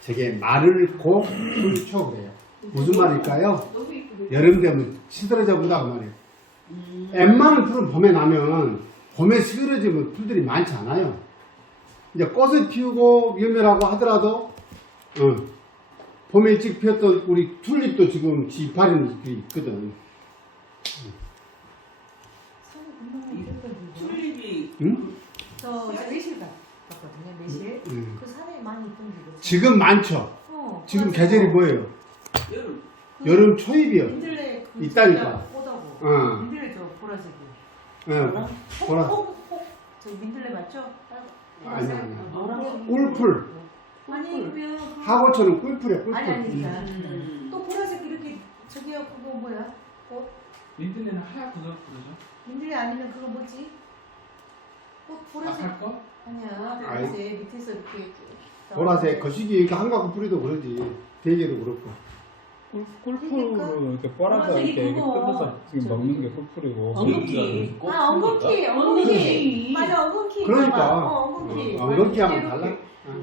저게 마르고 굵죠 그래요. 무슨 말일까요? 여름 되면 시들어져 본다고 말이에요. 웬만한 풀은 봄에 나면 봄에 시들어지면 풀들이 많지 않아요. 이제 꽃을 피우고 위험하고 하더라도 봄에 일찍 피웠던 우리 튤립도 지금 지파린 잎이 있거든. 튤립이 응? 저 매실 갔거든요. 매실. 그 산에 많이 있던데. 지금 많죠. 지금 계절이 뭐예요? 여름. 여름 초입이요. 민들레 그 있다니까. 꽃하고. 민들레 저 보라색이. 보라. 저 민들레 맞죠? 아니야. 노란색. 꿀풀. 아니 그러면 그 하고처럼 꿀풀이야 꿀풀. 아니 또 보라색 이렇게 저기요 그거 뭐야? 민들레는 하얗고 그러죠? 민들레 아니면 그거 뭐지? 꽃 보라색. 아칼 거? 아니야. 보라색 밑에서 이렇게. 보라색 거시기 한가구 뿌리도 그러지. 대게도 그렇고. 꿀풀로 이렇게 빨아서 이렇게 뜯어서 지금 먹는 게 꿀풀이고. 엉겅퀴. 아 엉겅퀴. 맞아 엉겅퀴. 그러니까. 엉겅퀴. 엉겅퀴하고 달라.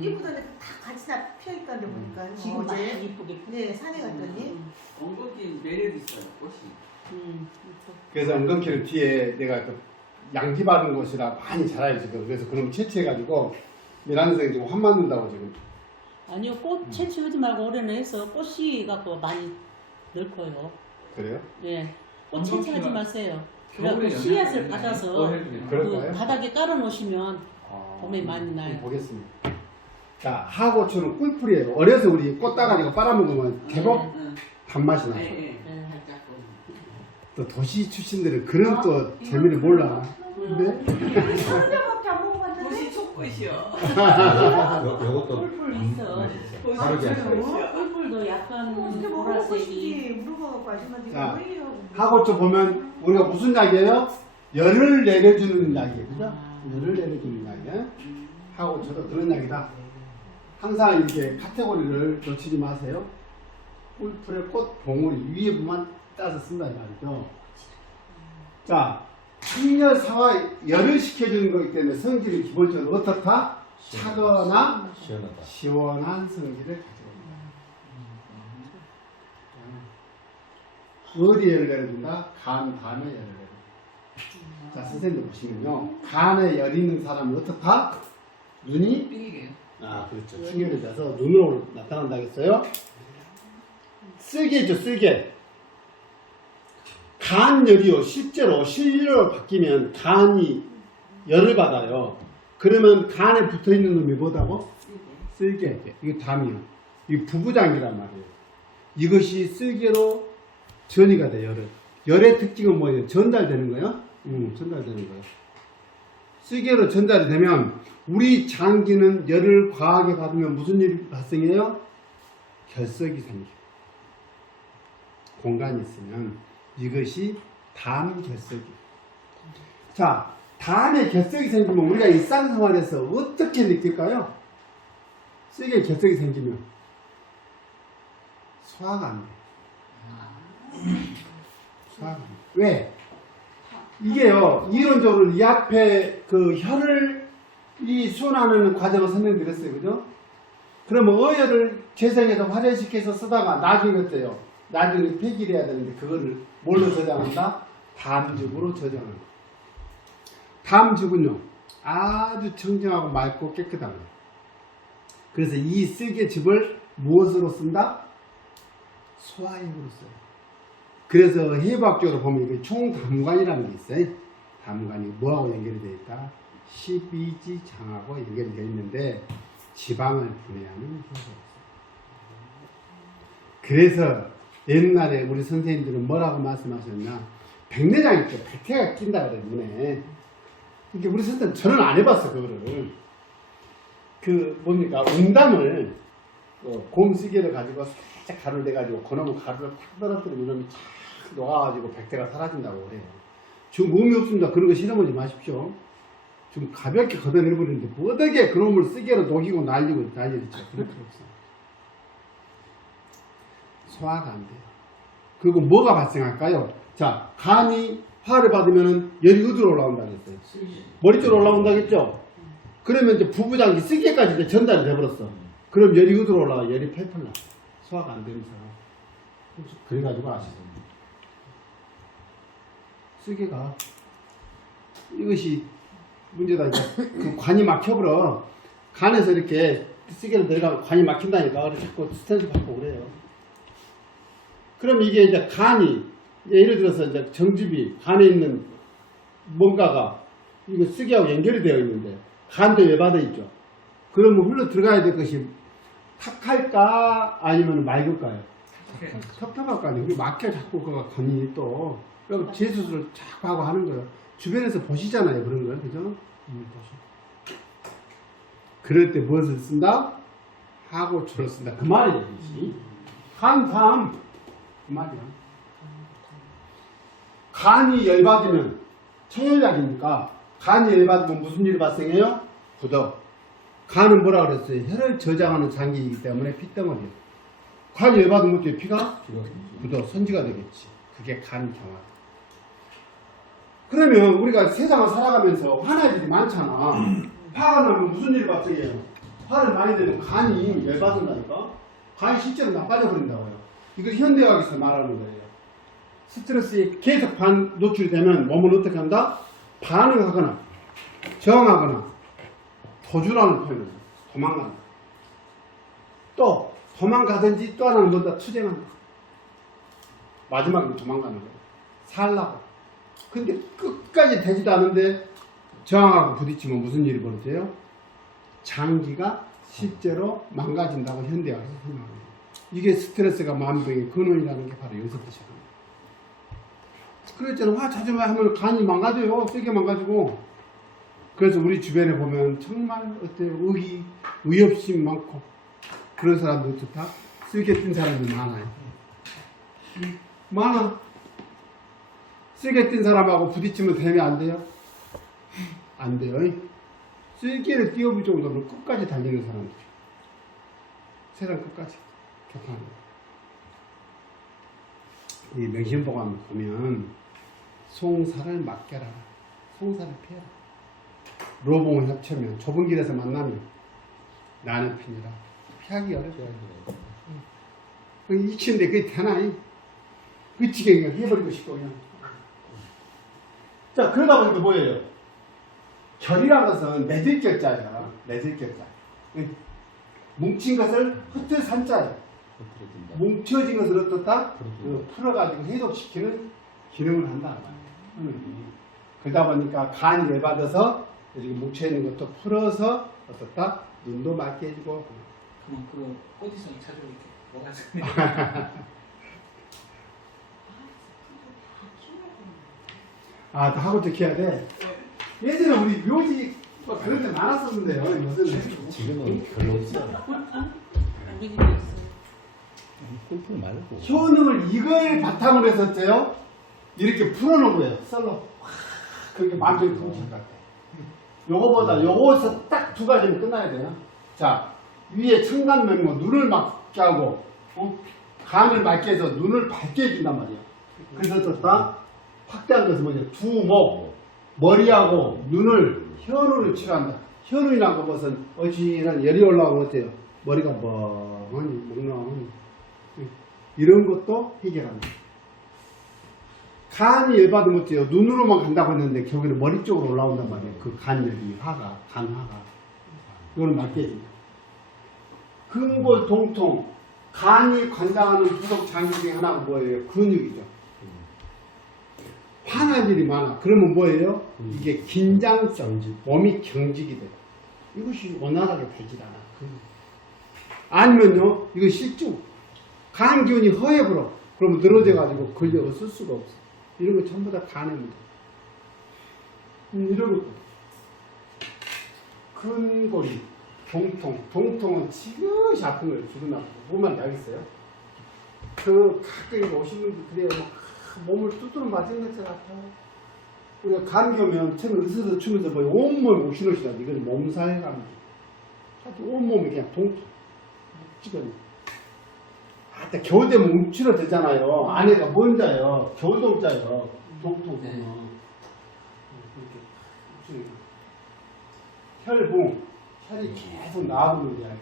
이쁘던데 다 같이 다 피어 있던데 보니까 지금 막 어제 이쁘게. 네 산에 갔더니 엉겅퀴 매력 있어요 꽃이. 그래서 엉겅퀴는 뒤에 내가 그 양지 받은 곳이라 많이 자라요 지금. 그래서 그놈 채취해가지고 미란색이 지금 환 맞는다고 지금. 아니요, 꽃 채취하지 말고 올해는 해서 꽃씨 갖고 많이 널커요. 그래요? 예, 꽃 엉겅퀴가 채취하지 마세요. 겨울에 그래갖고 씨앗을 영양분이 받아서 어혈이 그럴까요? 그 바닥에 깔아 놓으시면 아, 봄에 많이 나요. 보겠습니다. 자, 하고초는 꿀풀이에요. 어려서 우리 꽃 따가지고 빨아먹으면 제법 단맛이 나요. 예. 예. 또 도시 출신들은 그런 또 재미를 몰라. 근데 혼자밖에 안 먹어봤는데 꽃이 촉꽃이요. 요것도 꿀풀 있어. 다르게 꿀풀도 약간 혼자 먹어보고 보라색이. 싶지 물어봐갖고 아줌마한테 자, 왜 이러고 하고초 보면 우리가 무슨 약이에요? 열을 내려주는 약이에요. 그죠? 아. 열을 내려주는 약이에요. 하고초도 그런 약이다. 항상 이렇게 카테고리를 놓치지 마세요. 꿀풀의 꽃 봉우리 위에 부만 따서 쓴다는 말이죠. 자, 식열사와 열을 식혀주는 거기 때문에 성질이 기본적으로 어떻다? 차거나 시원하다. 시원한 성질을 가지고 있다. 어디에 열을 내려준다? 간 다음에 열을 내려준다. 자, 선생님도 보시면요. 간에 열 있는 사람은 어떻다? 눈이 삐게. 그렇죠. 충혈이 돼서 눈으로 나타난다 했어요. 쓸개죠, 쓸개. 간열이요, 실제로 실열로 바뀌면 간이 열을 받아요. 그러면 간에 붙어 있는 놈이 뭐다고? 쓸개. 이거 담이요. 이거 부부장기란 말이에요. 이것이 쓸개로 전이가 돼, 열을. 열의 특징은 뭐예요? 전달되는 거예요? 전달되는 거예요. 쓸개로 전달이 되면 우리 장기는 열을 과하게 받으면 무슨 일이 발생해요? 결석이 생겨요. 공간이 있으면 이것이 담 결석이에요. 자, 담에 결석이 생기면 우리가 일상생활에서 어떻게 느낄까요? 쓸개에 결석이 생기면 소화가 안 돼요. 소화가 안 돼요. 왜? 이게요, 이론적으로 이 앞에 그 혀를 이 순환하는 과정을 설명드렸어요. 그죠? 그러면 어혈을 재생해서 활혈시켜서 쓰다가 나중에 어때요? 나중에 폐기를 해야 되는데 그거를 뭘로 저장한다? 담즙으로 저장한다. 담즙은요, 아주 청정하고 맑고 깨끗한 거예요. 그래서 이 쓸개즙을 무엇으로 쓴다? 소화액으로 써요. 그래서 해부학적으로 보면 이게 총담관이라는 게 있어요. 담관이 뭐하고 연결이 되어 있다? 십이지장하고 연결이 되어 있는데 지방을 분해하는 효소가 있어요. 그래서 옛날에 우리 선생님들은 뭐라고 말씀하셨냐? 백내장 있죠. 백태가 낀다 그래 눈에. 이게 우리 선생님 저는 안 해봤어 그거를. 그 뭡니까? 웅담을 곰 쓰개를 가지고 살짝 가루를 내가지고 그놈의 가루를 탁 떨어뜨리면 이놈이 쫙 녹아가지고 백태가 사라진다고 그래요. 지금 몸이 없습니다. 그런 거 실험하지 마십시오. 좀 가볍게 걷어내버리는데 어떻게 그놈을 쓰개로 녹이고 날리고 난리죠. 그럴 필요 없어요. 소화가 안 돼요. 그리고 뭐가 발생할까요? 자, 간이 화를 받으면 열이 어디로 올라온다 그랬어요? 머리 쪽으로 올라온다 그랬죠? 그러면 이제 부부장기 쓰개까지 이제 전달이 돼버렸어. 그럼 열이 어디로 올라가? 열이 펄펄 나. 소화가 안 되면서. 그래가지고 아시죠? 쓰개가 이것이 문제다. 그 관이 막혀버려. 간에서 이렇게 쓰개를 내려가면 관이 막힌다니까. 그래서 자꾸 스트레스 받고 그래요. 그럼 이게 이제 간이, 예를 들어서 이제 정집이, 간에 있는 뭔가가 이거 쓰개하고 연결이 되어 있는데, 간도 외받아 있죠. 그러면 흘러 들어가야 될 것이 탁할까 아니면 맑을까요? 텁텁할 거 아니에요. 우리 막혀 자꾸 그가 간이 또. 그럼 재수술을 자꾸 하고 하는 거예요. 주변에서 보시잖아요. 그런 걸. 그죠? 보시. 그럴 때 무엇을 쓴다? 하고초를 쓴다. 그 말이에요. 간삼. 그 말이야. 간이 열받으면 청열약이니까 간이 열받으면 무슨 일이 발생해요? 굳어. 간은 뭐라 그랬어요? 혈을 저장하는 장기이기 때문에 핏덩어리예요. 간이 열받으면 어떻게 피가? 굳어. 선지가 되겠지. 그게 간 경화. 그러면 우리가 세상을 살아가면서 화날 일이 많잖아. 화가 나면 무슨 일이 발생해요? 화를 많이 내면 간이 열받는다니까? 간이 실제로 나빠져 버린다고요. 이걸 현대학에서 말하는 거예요. 스트레스에 계속 노출이 되면 몸은 어떻게 한다? 반응하거나 저항하거나 도주라는 표현을 도망간다. 또 도망가든지 또 하나는 뭔가 투쟁한다. 마지막에 도망가는 거예요. 살라고. 근데 끝까지 되지도 않은데 저항하고 부딪히면 무슨 일이 벌어져요? 장기가 실제로 망가진다고 현대학에서 설명합니다. 이게 스트레스가 만병의 근원이라는 게 바로 여기서부터 시작합니다. 그랬잖아. 화 자주 하면 간이 망가져요. 세게 망가지고. 그래서 우리 주변에 보면 정말 어때요? 의협심 많고 그런 사람들도 다 쓸개 뜬 사람이 많아요. 많아. 쓸개 뜬 사람하고 부딪히면 되면 안 돼요? 안 돼요. 쓸개를 띄워볼 정도로 끝까지 달리는 사람들. 세상 끝까지. 격하합니다. 이 명심보감 보면 송사를 맡겨라. 송사를 피해라. 로봉을 협치면 좁은 길에서 만나면 나는 편이라. 피하기 어려워요. 익히는데 그게 되나? 그치게 그냥 해버리고 싶고 그냥. 자, 그러다 보니까 뭐예요? 결이라는 것은 맺을 결자예요. 맺을 결자. 뭉친 것을 흩을 산자예요. 뭉쳐진 것을 어떻다? 풀어가지고 해독시키는 기능을 한다. 그러다 보니까 간이 열받아서 뭉쳐있는 것도 풀어서 어떻다? 눈도 맑게 해주고. 그럼 그 어디서 자주 이렇게 뭐가 있습니까? 아, 또 하고 또 해야 돼. 예전에 우리 묘지 뭐 그런 데 많았었는데요. 무슨 지금은 별로 없어. 우리 집에 있어. 골프 말고. 효능을 이걸 바탕으로 해서 어때요? 이렇게 풀어놓은 거예요. 썰로. 그렇게 만족이 통칠 것 같아. 요거보다 요거에서 딱 두 가지면 끝나야 돼요. 자, 위에 청간면모 눈을 맑게 하고 간을 맑게 해서 눈을 밝게 해준단 말이에요. 그래서 어떻다? 확대한 것은 뭐냐? 두목, 머리하고 눈을 현우를 치료한다. 현우이라는 것은 어지간한 열이 올라오면 어때요? 머리가 멍하니 멍렁 이런 것도 해결합니다. 간이 열받으면 어때요? 눈으로만 간다고 했는데 결국에는 머리 쪽으로 올라온단 말이에요. 그 간열이, 간화가. 이거는 맞게 해줍니다. 근골, 동통, 간이 관장하는 부속 장기 중에 하나가 뭐예요? 근육이죠. 화날 일이 많아. 그러면 뭐예요? 이게 긴장성, 몸이 경직이 돼요. 이것이 원활하게 되질 않아. 아니면요, 이거 실증. 간 기운이 허해버려. 그러면 늘어져가지고 근력을 쓸 수가 없어. 이런 거 전부 다 간의 문제. 이런 것도. 근골이, 동통은 지그시 아픈 거예요. 죽은 아픈 거. 뭐만 알겠어요? 그 가까이 오신 분들 그래요. 몸을 뚜뚜루 맞은 것처럼 아파요. 우리가 감기 오면 처음에 으스스 추면서 뭐 온몸에 옥신옥신하지. 이건 몸살에 감기. 아주 온몸이 그냥 동통. 묵직하니. 아따 겨울 되면 움츠러들잖아요. 안에가 뭔자요? 겨울동자요. 동통. 네. 혈붕. 혈이 계속 나와보는 게 아니에요.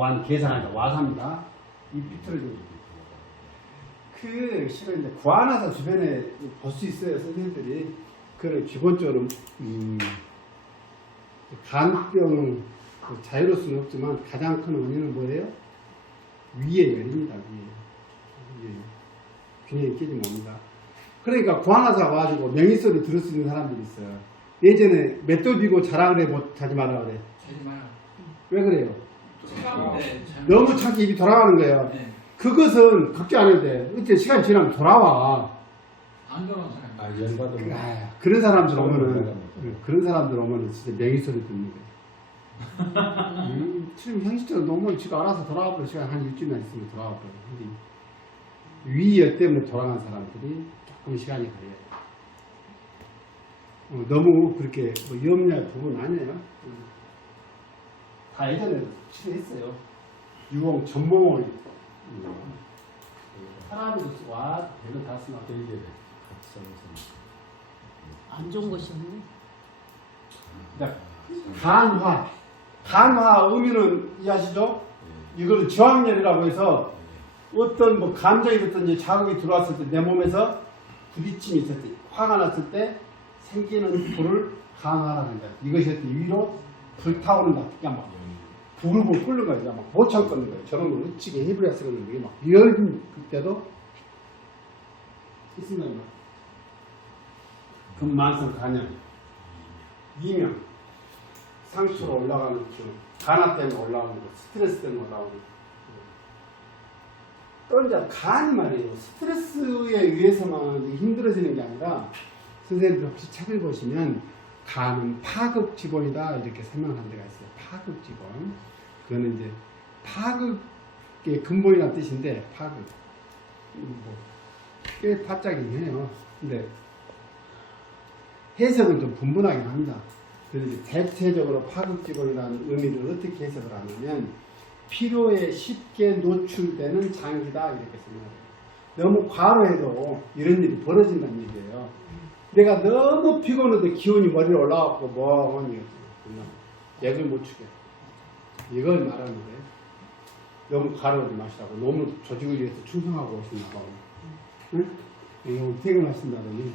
보안 계산하니까 와사입니다. 이 비틀어진 그 실은 이제 구안화사 주변에 볼 수 있어요. 선생님들이 그걸 기본적으로 간병 자유로울 수는 없지만 가장 큰 원인은 뭐예요? 위의 열입니다. 위에 균형이 깨지면 옵니다. 그러니까 구안화사 와가지고 명의소리 들을 수 있는 사람들이 있어요. 예전에 맷돌 비고 자라 그래 자지 마라 그래. 자지 마라. 왜 그래요? 차가운데 너무 참기 입이 돌아가는 거예요. 네. 그것은 걱정 안 해도 돼. 어째 시간 지나면 돌아와. 안 돌아온 사람. 아, 열받으면. 그런 사람들 그런 사람들 오면은 진짜 맹이소리 듣는 거예요. 지금 현실적으로 오면 지가 알아서 돌아와 버려. 시간 한 일주일만 있으면 돌아와 버려. 근데 위열 때문에 돌아간 사람들이 조금 시간이 걸려요. 너무 그렇게 뭐 염려할 부분은 아니에요. 다 예전에 치료했어요. 유공 전몽을 사람도 쓰고 와 별로 다 쓰나 되게 안 좋은 것이 없네. 간화 의미는 이해하시죠? 이거를 저항열이라고 해서 어떤 뭐 감정이든지 자극이 들어왔을 때 내 몸에서 부딪힘이 있을 때 화가 났을 때 생기는 불을 간화라는 거예요. 이것이 위로 불타오른다. 그냥 막 불을 끓는 거예요. 막 보창 끓는 거예요. 저런 걸 우측에 히브리어 쓰는 게 막 열 그때도 있습니다. 금만성 간염, 이명, 상추로 올라가는 기운, 간화 때문에 올라오는 거, 스트레스 때문에 올라오는 거. 또 이제 간이 말이에요. 스트레스에 의해서만 힘들어지는 게 아니라 선생님들 혹시 책을 보시면 간은 파극지본이다 이렇게 설명한 데가 있어요. 파극지본. 그거는 이제 파극의 근본이라는 뜻인데 파극. 꽤 파짝이긴 해요. 근데 해석은 좀 분분하긴 합니다. 그래서 이제 대체적으로 파극지본이라는 의미를 어떻게 해석을 하냐면 피로에 쉽게 노출되는 장기다 이렇게 생각해요. 너무 과로해도 이런 일이 벌어진다는 얘기예요. 내가 너무 피곤해도 기운이 머리에 올라가고 멍하니 약을 못 추게. 이걸 말하는 거예요. 너무 과로하지 마시라고. 너무 조직을 위해서 충성하고 오신다고. 응? 이거 퇴근하신다더니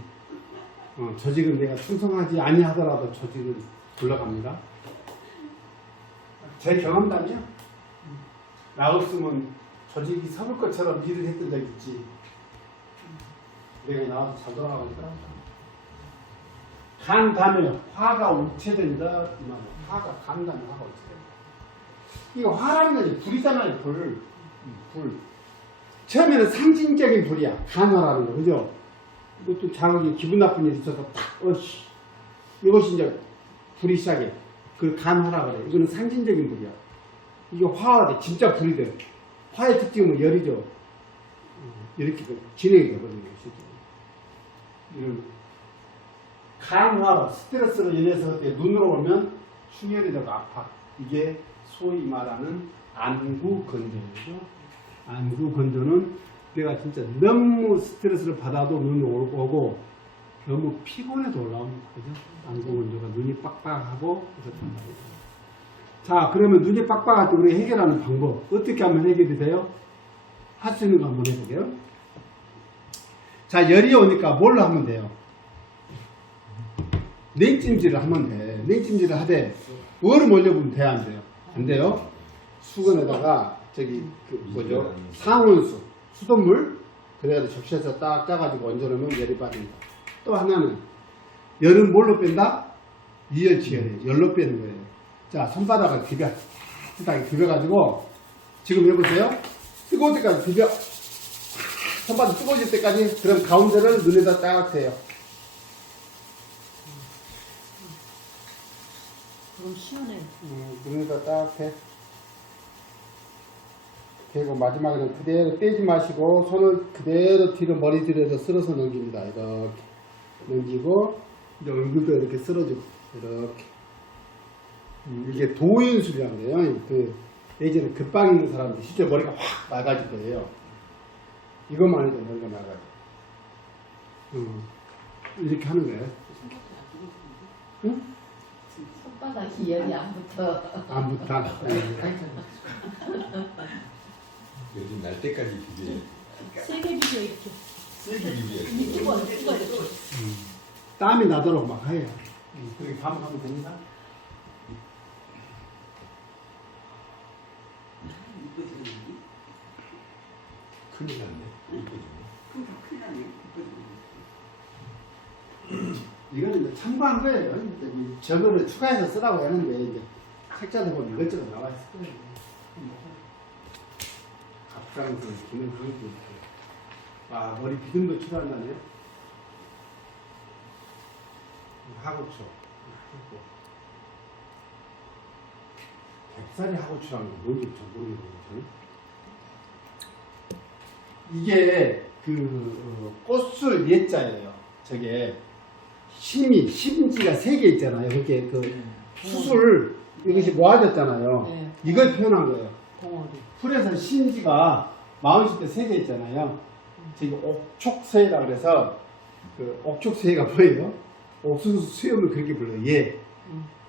조직은 내가 충성하지 아니하더라도 조직은 굴러갑니다. 제 경험담이요. 나 없으면 조직이 서볼 것처럼 일을 했던 적 있지. 내가 나와서 잘 돌아가니까. 간담에 화가 우체된다. 이 말이야. 화가 간담에 화가 우체된다. 이거 화라는 게 불이잖아요. 불. 처음에는 상징적인 불이야. 간화라는 거. 그죠? 이것도 자극이 기분 나쁜 일이 있어서 탁 이것이 이제 불이 시작해. 그걸 간화라 그래. 이거는 상징적인 불이야. 이게 화가 돼. 진짜 불이 돼. 화의 특징은 열이죠. 이렇게 진행이 되거든요. 이런 간화, 스트레스로 인해서 눈으로 보면 충혈이 되고 아파. 이게 소위 말하는 안구건조죠. 안구건조는 내가 진짜 너무 스트레스를 받아도 눈이 오고 너무 피곤해도 올라옵니다. 그죠? 안구건조가 눈이 빡빡하고 그렇단 말이에요. 자, 그러면 눈이 빡빡할 때 우리 해결하는 방법 어떻게 하면 해결이 돼요? 할 수 있는 거 한번 해볼게요. 자, 열이 오니까 뭘로 하면 돼요? 냉찜질을 하면 돼. 냉찜질을 하되 얼음 올려보면 돼요, 안 돼요? 안 돼요? 수건에다가 저기 그 뭐죠? 상온수, 수돗물 그래가지고 적셔서 딱 짜가지고 얹어놓으면 열이 빠집니다. 또 하나는 열은 뭘로 뺀다? 이열치열이에요. 열로 빼는 거예요. 자, 손바닥을 비벼. 따뜻하게 비벼가지고 지금 해보세요. 뜨거울 때까지 비벼. 손바닥 뜨거워질 때까지. 그럼 가운데를 눈에다 딱 대요. 그럼 시원해. 눈에다 딱 대. 그리고 마지막에는 그대로 떼지 마시고 손을 그대로 뒤로 머리 뒤로 쓸어서 넘깁니다. 이렇게 넘기고 이제 얼굴도 이렇게 쓸어주고 이렇게. 이게 도인술이라는 거예요. 그 예전에 급방 있는 사람들 실제 머리가 확 나가질 거예요. 이것만 해도 머리가 나가요. 이렇게 하는 거예요. 응? 손바닥이 열이 안 붙어. 안 붙어. 요즘 날 때까지 비벼. 세게 비벼 이렇게. 세게 비벼. 이쪽으로 이렇게. 땀이 나도록 막 해요. 그렇게 반복하면 됩니다. 이뻐지는 큰일 났네. 이쁘지. 큰일 나네. 이거는 이제 참고한 거예요. 이제 저거를 추가해서 쓰라고 하는데 이제 책자도 보면 이것저것 나와 있을 거예요. 앞장서 기능 그것도 있고. 아 머리 비듬도 필요한다네요. 하고추. 백살이 하고추라는 건 뭔지 잘 모르겠거든요. 이게 그 꽃술 예자예요. 저게 심지가 3개 있잖아요. 이렇게 그 수술 이것이 모아졌잖아요. 네. 이걸 표현한 거예요. 덩어리. 풀에서 심지가 40대 3개 있잖아요. 저기 옥촉새라 그래서 그 옥촉새가 뭐예요? 옥수수 수염을 그렇게 불러요. 예.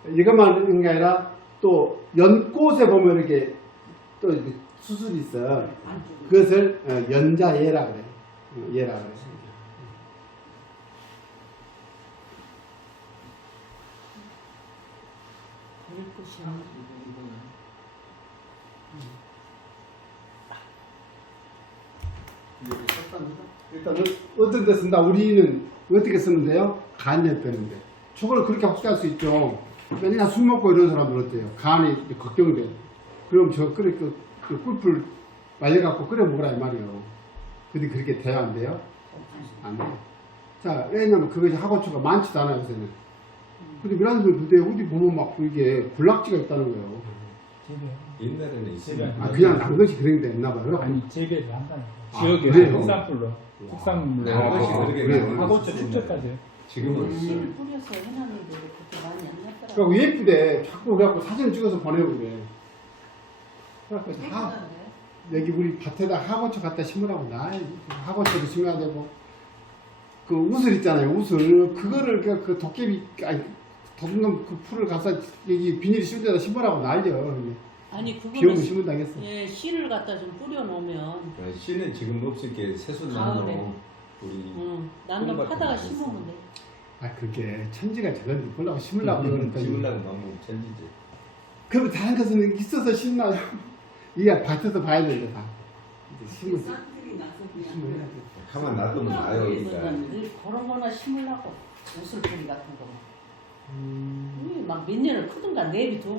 이것만 하는 게 아니라 또 연꽃에 보면 이렇게 또 이렇게 수술이 있어. 그것을 연자예라 그래. 예라 그래. 버릴 것이 아, 없네. 일단 어떤 데 쓴다. 우리는 어떻게 쓰는데요? 간에 빼는데. 저걸 그렇게 확실할 수 있죠. 맨날 술 먹고 이런 사람들 어때요? 간이 걱정돼. 그럼 저 끓여 그 꿀풀 말려갖고 끓여 먹으라 이 말이에요. 근데 그렇게 돼야 안 돼요? 안 돼요. 자, 왜냐면 그것이 하고추가 많지도 않아요, 요새는. 근데 미란들 어디 보면 막 이게 군락지가 있다는 거예요. 옛날에는 있으면 아, 그냥 난 것이 그런 게 있나 봐요. 아니 재배를 한다니까. 아, 지역에 그래요? 특산물로. 특산물로. 난 것이 아, 그렇게 그래요? 나는 하고추 것이 축제까지. 지금은 씨를 뿌려서 해놨는데 그렇게 많이 안 났더라고. 그러니까 예쁘대. 자꾸 그래갖고 사진을 찍어서 보내고 그래. 그래갖고 여기 우리 밭에다 하고추 갖다 심으라고 하고추도 심어야 되고 그 우슬 있잖아요. 우슬 그거를 그 도깨비 아니 도둑놈 그 풀을 가서 여기 비닐 심은 데다 심으라고 난려. 아니 비 오면 그거는 심은다겠어. 예, 씨를 갖다 좀 뿌려놓으면 씨는 지금 없으니까 새순 가을에. 나무 우리 난도 꿀밭 파다가 많이 심으면 돼. 아 그게 천지가 저건데 보려고 심으려고 그랬더니 심으려고 너무 천지지. 그럼 다른 것은 있어서 심나. 이게 밭에서 봐야 되는데 다. 이제 심을 싹들이 나서 심어야 그냥. 돼. 가만 놔두면 나요. 그러니까. 늘 걸어거나 심으려고 우슬뿌리 같은 거. 막 몇 년을 크든가 내비 두